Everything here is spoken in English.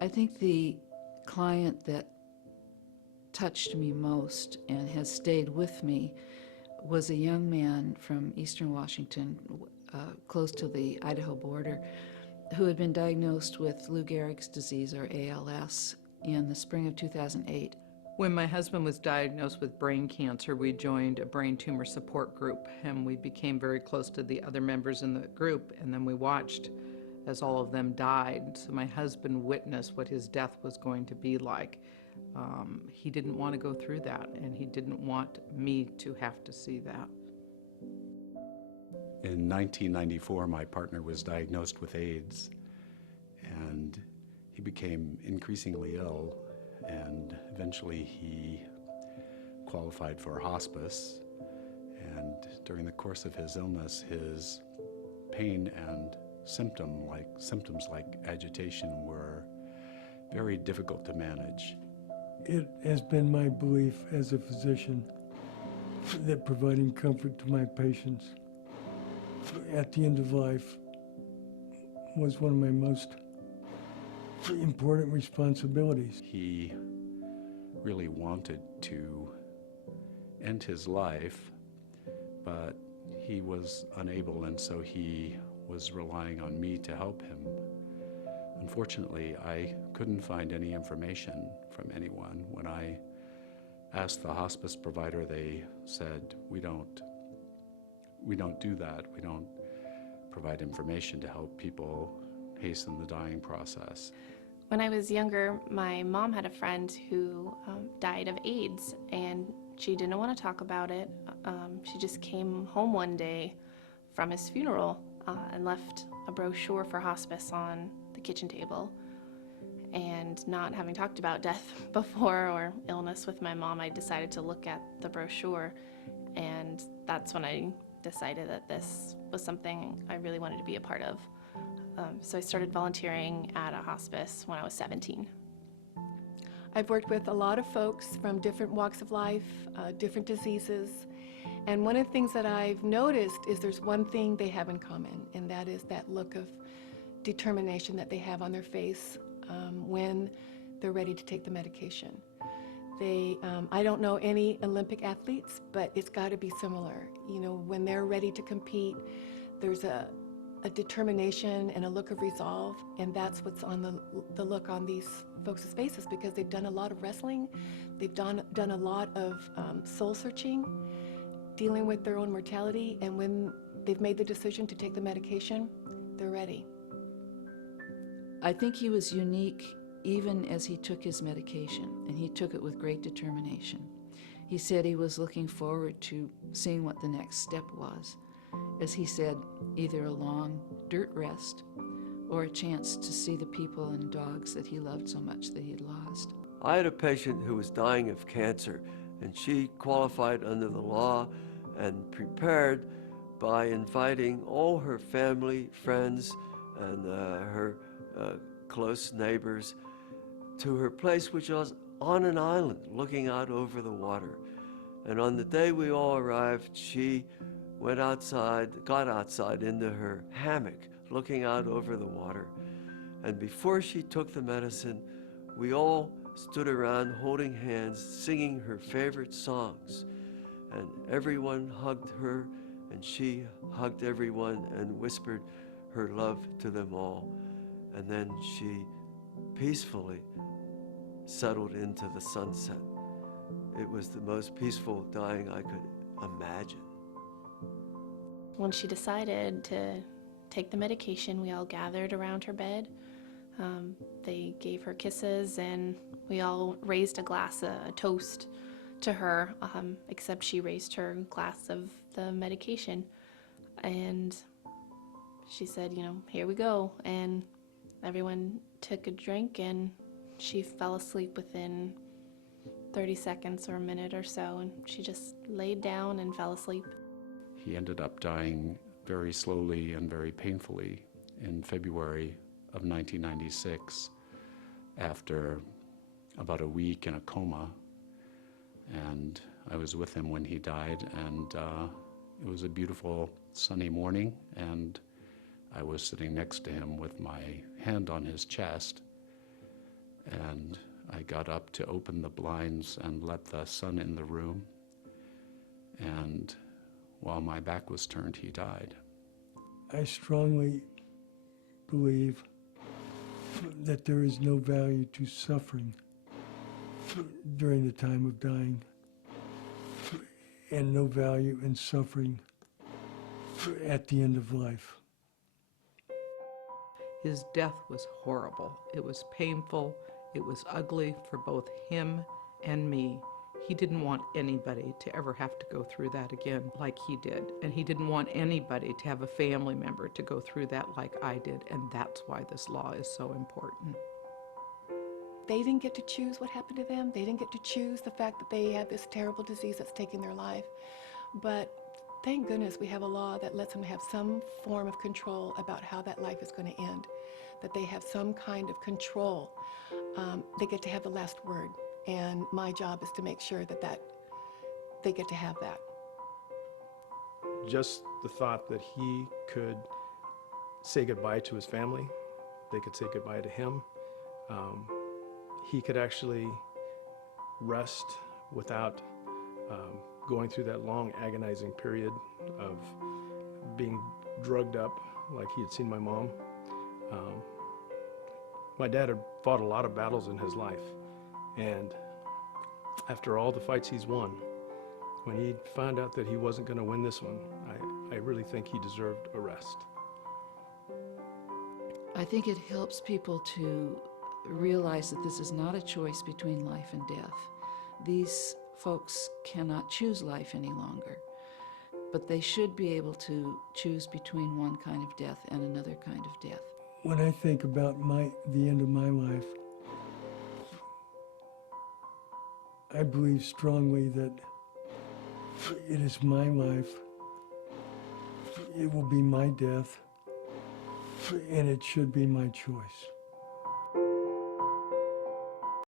I think the client that touched me most and has stayed with me was a young man from eastern Washington, close to the Idaho border, who had been diagnosed with Lou Gehrig's disease, or ALS, in the spring of 2008. When my husband was diagnosed with brain cancer, we joined a brain tumor support group, and we became very close to the other members in the group, and then we watched as all of them died. So my husband witnessed what his death was going to be like. He didn't want to go through that, and he didn't want me to have to see that. In 1994, my partner was diagnosed with AIDS, and he became increasingly ill, and eventually he qualified for hospice. And during the course of his illness, his pain and symptoms like agitation were very difficult to manage. It has been my belief as a physician that providing comfort to my patients at the end of life was one of my most important responsibilities. He really wanted to end his life, but he was unable, and so he was relying on me to help him. Unfortunately, I couldn't find any information from anyone. When I asked the hospice provider, they said, we don't do that. We don't provide information to help people hasten the dying process. When I was younger, my mom had a friend who died of AIDS, and she didn't want to talk about it. She just came home one day from his funeral and left a brochure for hospice on the kitchen table. And not having talked about death before or illness with my mom, I decided to look at the brochure, and that's when I decided that this was something I really wanted to be a part of. So I started volunteering at a hospice when I was 17. I've worked with a lot of folks from different walks of life, different diseases, and one of the things that I've noticed is there's one thing they have in common, and that is that look of determination that they have on their face when they're ready to take the medication. I don't know any Olympic athletes, but it's got to be similar. You know, when they're ready to compete, there's a determination and a look of resolve, and that's what's on the look on these folks' faces, because they've done a lot of wrestling, they've done a lot of soul searching, dealing with their own mortality, and when they've made the decision to take the medication, they're ready. I think he was unique even as he took his medication, and he took it with great determination. He said he was looking forward to seeing what the next step was. As he said, either a long dirt rest or a chance to see the people and dogs that he loved so much that he'd lost. I had a patient who was dying of cancer, and she qualified under the law and prepared by inviting all her family, friends, and her close neighbors to her place, which was on an island looking out over the water. And on the day we all arrived, she went outside, got outside into her hammock, looking out over the water. And before she took the medicine, we all stood around holding hands, singing her favorite songs. And everyone hugged her, and she hugged everyone and whispered her love to them all. And then she peacefully settled into the sunset. It was the most peaceful dying I could imagine. When she decided to take the medication, we all gathered around her bed. They gave her kisses, and we all raised a glass, a toast to her, except she raised her glass of the medication. And she said, you know, here we go. And everyone took a drink, and she fell asleep within 30 seconds or a minute or so, and she just laid down and fell asleep. He ended up dying very slowly and very painfully in February of 1996 after about a week in a coma. And I was with him when he died, and it was a beautiful sunny morning, and I was sitting next to him with my hand on his chest, And I got up to open the blinds and let the sun in the room. And while my back was turned, he died. I strongly believe that there is no value to suffering during the time of dying, and no value in suffering at the end of life. His death was horrible. It was painful. It was ugly for both him and me. He didn't want anybody to ever have to go through that again like he did. And he didn't want anybody to have a family member to go through that like I did. And that's why this law is so important. They didn't get to choose what happened to them. They didn't get to choose the fact that they had this terrible disease that's taking their life. But thank goodness we have a law that lets them have some form of control about how that life is going to end, that they have some kind of control. They get to have the last word. And my job is to make sure that they get to have that. Just the thought that he could say goodbye to his family, they could say goodbye to him. He could actually rest without going through that long agonizing period of being drugged up like he had seen my mom. My dad had fought a lot of battles in his life, and after all the fights he's won, when he found out that he wasn't going to win this one, I really think he deserved a rest. I think it helps people to realize that this is not a choice between life and death. These folks cannot choose life any longer, but they should be able to choose between one kind of death and another kind of death. When I think about the end of my life, I believe strongly that it is my life, it will be my death, and it should be my choice.